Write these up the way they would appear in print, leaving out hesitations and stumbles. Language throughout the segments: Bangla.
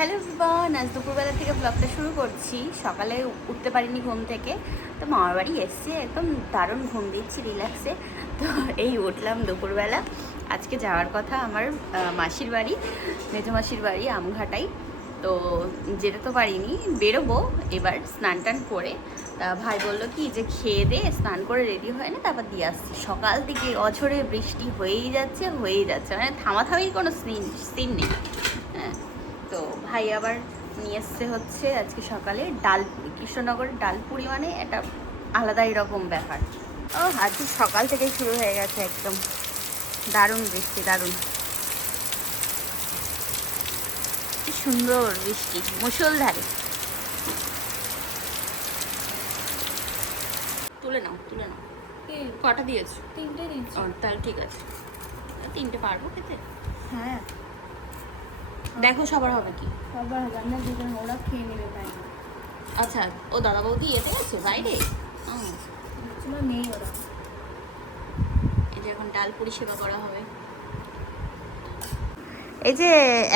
হ্যালো এভরিওয়ান, আজ দুপুরবেলা থেকে ব্লগটা শুরু করছি। সকালে উঠতে পারিনি ঘুম থেকে, তো মামার বাড়ি এসছে, একদম দারুণ ঘুম দিচ্ছি রিল্যাক্সে। তো এই উঠলাম দুপুরবেলা। আজকে যাওয়ার কথা আমার মাসির বাড়ি, মেজো মাসির বাড়ি আমঘাটাই। তো যেতে তো পারিনি, বেরোবো এবার স্নান টান করে। ভাই বললো কি যে খেয়ে দে, স্নান করে রেডি হয় না, তারপর দিয়ে আসছি। সকাল থেকে অঝরে বৃষ্টি হয়েই যাচ্ছে, মানে থামাথামির কোনো সিন নেই। হ্যাঁ, তো ভাই আবার নিয়ে এসছে হচ্ছে আজকে সকালে ডালপুরি। কৃষ্ণনগরের ডালপুরি মানে একটা আলাদাই রকম ব্যাপার। ও আজকে সকাল থেকেই শুরু হয়ে গেছে, একদম দারুণ বৃষ্টি, দারুণ, কি সুন্দর বৃষ্টি, মুষলধারে। তুলে নাও, তুলে নাও। কটা দিয়েছো? 3টে দিচ্ছি। তাহলে ঠিক আছে, 3টে পারবো খেতে। হ্যাঁ, দেখো সবার হবে কি। সবার হবে, আমরা দুজন ওরা খেয়ে নেবে তাই। আচ্ছা, ও দাদা বৌদি এতে গেছে বাইরে। তোমার নেই ওরা। এই যে এখন ডাল পুরি সেবা করা হবে। এই যে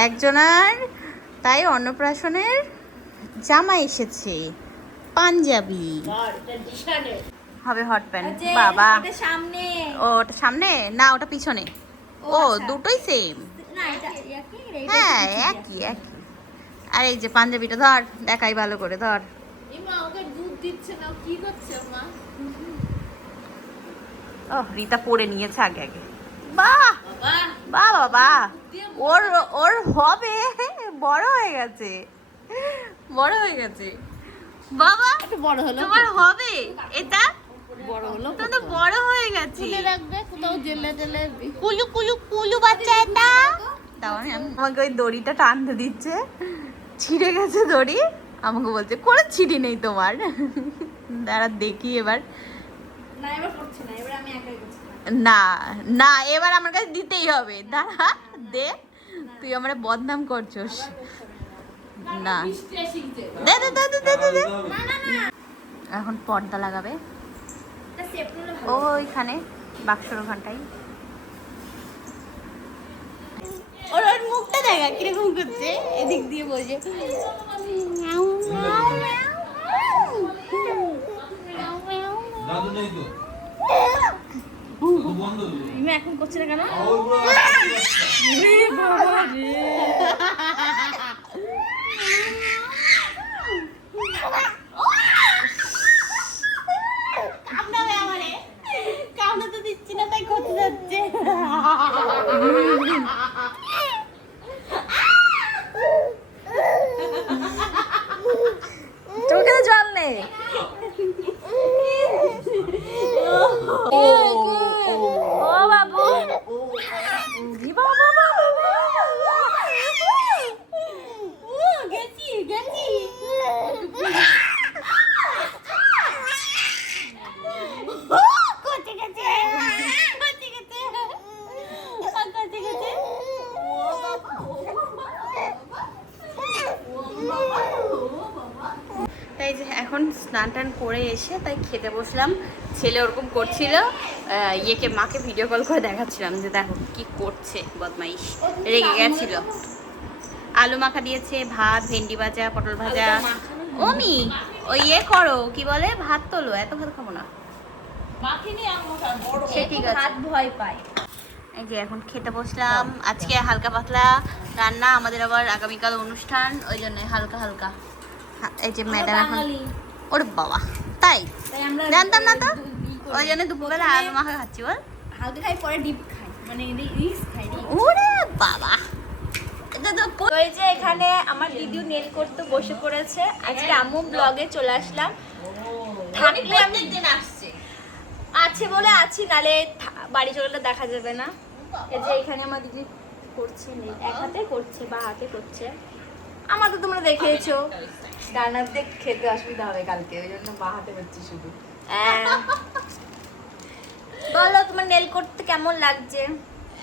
একজনার তাই অন্নপ্রাশনের জামা এসেছে, পাঞ্জাবি হবে, হট প্যান্ট। বাবা, সামনে। ও ওটা সামনে না, ওটা পিছনে। ও দুটোই সেম। না, এটা একই রে। হ্যাঁ, একই একই। আর এই যে পাঞ্জাবিটা ধর, দেখাই ভালো করে ধর। মা ওকে দুধ দিচ্ছে না, কি করছে মা? ও রিতা পরে নিয়েছে আগে আগে। বাহ বাহ বাবা, ওর ওর হবে, বড় হয়ে গেছে, বড় হয়ে গেছে। বাবা একটু বড় হলো, তোমার হবে এটা, বড় হলো, তো তো বড় হয়ে গেছে। তুলে রাখবে কোথাও জেলে জেলে। কুলু কুলু কুলু বাচ্চা এটা দাও। আমাকে ওই দড়িটা টানতে দিচ্ছে, ছিঁড়ে গেছে দড়ি। আমাকে বলছে কোনো ছিঁড়ি নেই তোমার। দাঁড়া দেখি এবার। না, এবার করছে না, এবার আমি একাই করছি। না না, এবার আমার কাছে দিতেই হবে। দাঁড়া দে, তুই আমার বদনাম করছস। না, দে দে দে দে দে দে দে। এখন পর্দা লাগাবে ওইখানে বাক্সর ওখানটাই। ওর ওর মুখটা দেখা কিরকম করছে, এদিক দিয়ে বলছে দাদু নেই তো বন্ধ। এখন করছে না কেন? কামড়ে তো দিচ্ছি না, তাই করতে যাচ্ছে। চোখে জল নেই। ও বাবু, গেছি গেছি। করতে গেছে, করতে গেছে, করতে গেছে। তাই যে এখন স্নান টান করে এসে তাই খেতে বসলাম। ছেলে ওরকম করছিল, ইয়েকে মাকে ভিডিও কল করে দেখাচ্ছিলাম যে দেখো কি করছে বদমাইশ, রেগে গেছিল। আলু মাখা দিয়েছে, ভাত, ভেন্ডি ভাজা, পটল ভাজা। ওমি ওই ইয়ে করো, কি বলে, ভাত তোলো, এত ভাত খাবো না। সে ঠিক আছে, হাত ভয় পায়। এই যে এখন খেতে বসলাম। আজকে হালকা পাতলা রান্না, আমাদের আবার আগামীকাল অনুষ্ঠান, ওই জন্য হালকা হালকা। এই যে ম্যাডাম এখন, ওরে বাবা, তাই জানতাম না তো, ওই জন্য দুপুরবেলা আলু মাখা খাচ্ছি। বল হালকা খাই, পরে ডিপ খাই, মানে রিস খাই। ওরে বাবা, এটা তো ওই যে এখানে আমার দিদিও নেল করতে বসে পড়েছে। আজকে আম্মু ব্লগে চলে আসলাম। থাকলে আমি আসছে আছে বলে আছি, নালে বাড়ি চলে দেখা যাবে না। এই যে এখানে আমার দিদি করছে, নেল এক হাতে করছে, বা হাতে করছে। আমার তো তোমরা দেখেছো, ডান হাতে খেতে অসুবিধা হবে কালকে, ওই জন্য বা হাতে করছি শুধু। বলো তোমার নেল করতে কেমন লাগছে?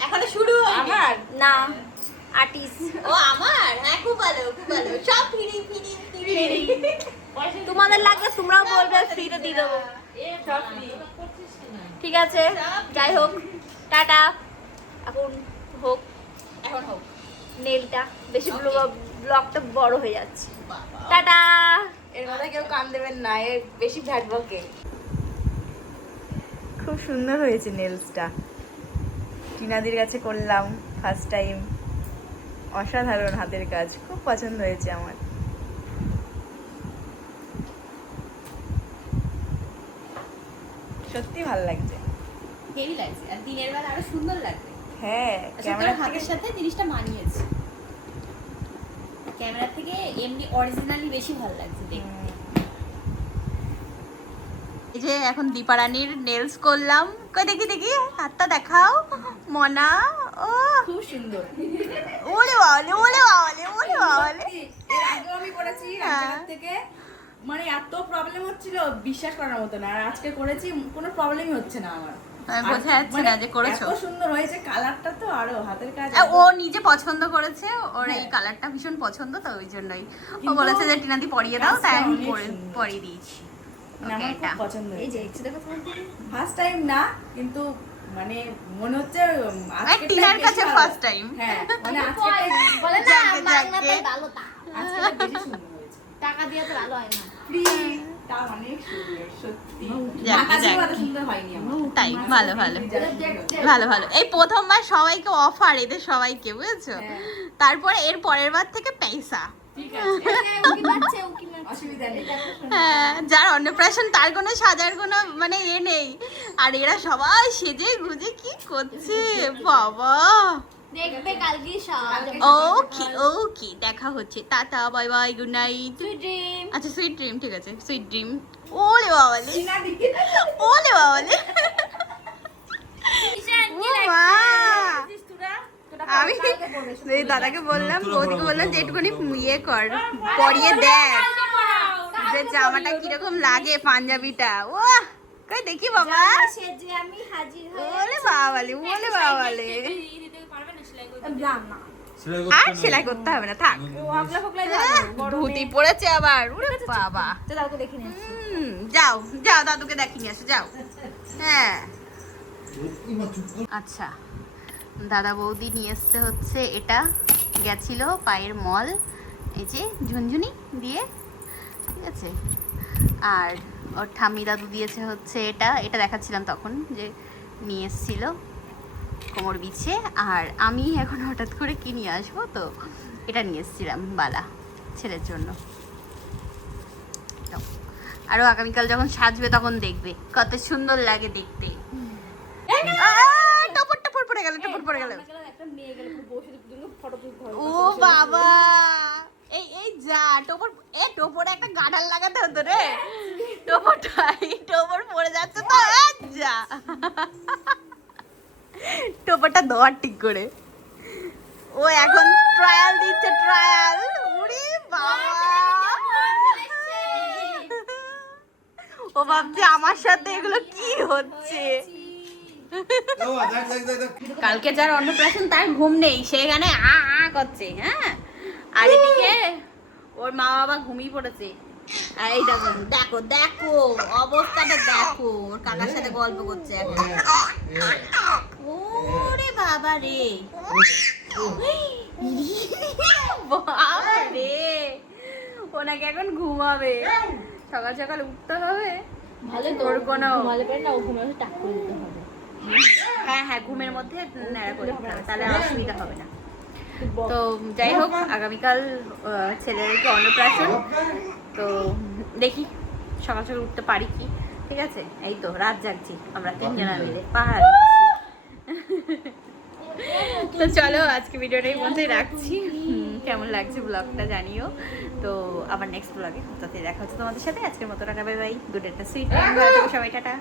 এখনো শুরু হয়নি আমার না, আর্টিস্ট। ও আমার, হ্যাঁ খুব ভালো, খুব ভালো, সব ফ্রি ফ্রি ফ্রি। তোমাদের লাগলে তোমরাও বলবে, ফ্রিতে দিয়ে দেবো। সব ফ্রি, ঠিক আছে। যাই হোক, টাটা। এখন হোক, এখন হোক নেলটা বেশি ব্লগটা বড় হয়ে যাচ্ছে। টাটা। এর মধ্যে কেউ কান দেবেন না, এর বেশি ভ্যাট বকে। খুব সুন্দর হয়েছে নেলসটা, টিনাদির কাছে করলাম ফার্স্ট টাইম। অসাধারণ হাতের কাজ, খুব পছন্দ হয়েছে আমার। সত্যি ভালো লাগছে, হেভি লাগছে, আর দিনের বেলা আরো সুন্দর লাগবে। হ্যাঁ ক্যামেরার ক্যামেরা হাতের সাথে জিনিসটা মানিয়েছে, ক্যামেরা থেকে এমনি অরিজিনালি বেশি ভালো লাগছে দেখতে। এই যে এখন দীপারানির নেলস করলাম। কই দেখি দেখি হাতটা দেখাও মনা। ও খুব সুন্দর। ওলে বাবালে, ওলে বাবালে, ওলে বাবালে। এর আগেও আমি করেছি এক হ্যাঁ। জায়গা থেকে, মানে এত প্রবলেম হচ্ছিল বিশ্বাস করার মতো না। আর আজকে করেছি কোনো প্রবলেমই হচ্ছে না আমার। বোঝা যাচ্ছে না যে করেছো। এত সুন্দর হয়েছে, কালারটা তো আরো হাতের কাজ। ও নিজে পছন্দ করেছে, ওর এই কালারটা ভীষণ পছন্দ, তো ওই জন্যই ও কিন্তু বলেছে যে টিনাদি পরিয়ে দাও, তাই আমি কাজটা অনেক সুন্দর। পরিয়ে দিয়েছি। মানে আমার এটা। খুব পছন্দ এই হয়েছে। যে একটু দেখো তোমার দিকে। ফার্স্ট টাইম না, কিন্তু মানে মনে হচ্ছে আজকেরটাই টিনার বেশি কাছে ভালো। First time. হ্যাঁ, মানে আজকেরটাই বলে না যাকে, মাগনাতে যাকে। ভালো তা। আজকেরটা বেশি সুন্দর হয়েছে। টাকা দিয়ে তো ভালো হয় না। ফ্রি তা অনেক সুন্দর সত্যি। যাকে, মাথাগুলো যাকে। এত সুন্দর হয়নি আমার। তাই, মাথাগুলো ভালো, ভালো। যা সুন্দর। ভালো ভালো, এই প্রথমবার সবাইকে অফার, এদের সবাইকে বুঝেছো। হ্যাঁ। তারপরে এর পরের বার থেকে পয়সা। ঠিক আছে, উকি মারছে, উকি মারছে। অসুবিধা নেই। হ্যাঁ, যার অন্নপ্রাশন তার কোনো সাজার কোনো মানে নেই, আর এরা সবাই সেজে গুজে কি করছে বাবা। দেখবে কালকে সব। ওকে ওকে, দেখা হচ্ছে, tata, bye bye, good night. Sweet dream. আচ্ছা সুইট ড্রিম, ঠিক আছে, সুইট ড্রিম। ওলে বাবালে, চিনা দিকে। ওলে বাবালে। ও মা, আমি এই দাদাকে বললাম, বৌদিকে বললাম যে একটুখানি ইয়ে কর, পরিয়ে দেখ যে জামাটা কিরকম লাগে, পাঞ্জাবিটা। ও কই দেখি বাবা। সেজে আমি হাজির হয়ে ওলে বাবালে, ওলে বাবালে। না না। আর সেলাই করতে হবে না, থাক। হগলা ফগলা ধুতি পড়েছে আবার, ওরে বাবা। তো দাও দেখে নিন। যাও যাও, দাদুকে দেখিয়ে নিয়ে আসো, যাও। হ্যাঁ আচ্ছা, দাদা বৌদি নিয়ে এসছে হচ্ছে এটা, গেছিল পায়ের মল, এই যে ঝুনঝুনি দিয়ে, ঠিক আছে। আর ওর ঠাম্মি দাদু দিয়েছে হচ্ছে এটা, এটা দেখাচ্ছিলাম তখন যে নিয়ে এসছিল কোমর বিছে। আর আমি এখন হঠাৎ করে কি নিয়ে আসবো, তো এটা নিয়ে এসছিলাম বালা ছেলের জন্য। তো আরও আগামীকাল যখন সাজবে তখন দেখবে কত সুন্দর লাগে দেখতে। টপর টপর পড়ে গেল, টপর পড়ে গেল। একটা মেয়ে গেল বসে দুটো ফটো তুলতে হবে। ও বাবা, এই এই যা টোপর, এ টোপরে একটা গাডাল লাগাতে হতো রে, টোপরটাই টোপর পড়ে যাচ্ছে তো, যা টোপরটা দেওয়ার ঠিক করে। ও এখন ট্রায়াল দিচ্ছে, ট্রায়াল। উড়ি বাবা, ও ভাবছে আমার সাথে এগুলো কি হচ্ছে। কালকে যার অন্নপ্রাশন তার ঘুম নেই, সেখানে আ আ করছে। হ্যাঁ, আর এদিকে ওর মা বাবা ঘুমিয়ে পড়েছে। আর এই দেখো দেখো দেখো অবস্থাটা দেখো, ওর কাকার সাথে গল্প করছে এখন। ওরে বাবা রে, বাবা রে, ওনাকে এখন ঘুমাবে, সকাল সকাল উঠতে হবে। ভালো তো ওর কোনো ঘুমালে পারে না, ও ঘুমালে টাক করে দিতে হবে। হ্যাঁ হ্যাঁ, ঘুমের মধ্যে ন্যাড়া করে দিতে হবে, তাহলে আর অসুবিধা হবে না। তো যাই হোক, আগামীকাল ছেলের কি অন্নপ্রাশন, তো দেখি সকাল সকাল উঠতে পারি কি। ঠিক আছে, এই তো রাত জাগছি আমরা তিনজনা মিলে, পাহাড় তো চলো আজকে ভিডিওটা এই পর্যন্তই রাখছি। কেমন লাগছে ব্লগটা জানিও। তো আবার নেক্সট ব্লগে তাতে দেখা হচ্ছে তোমাদের সাথে। আজকের মতো টাটা, বাই বাই, গুড একটা সুইট সবাই, টাটা।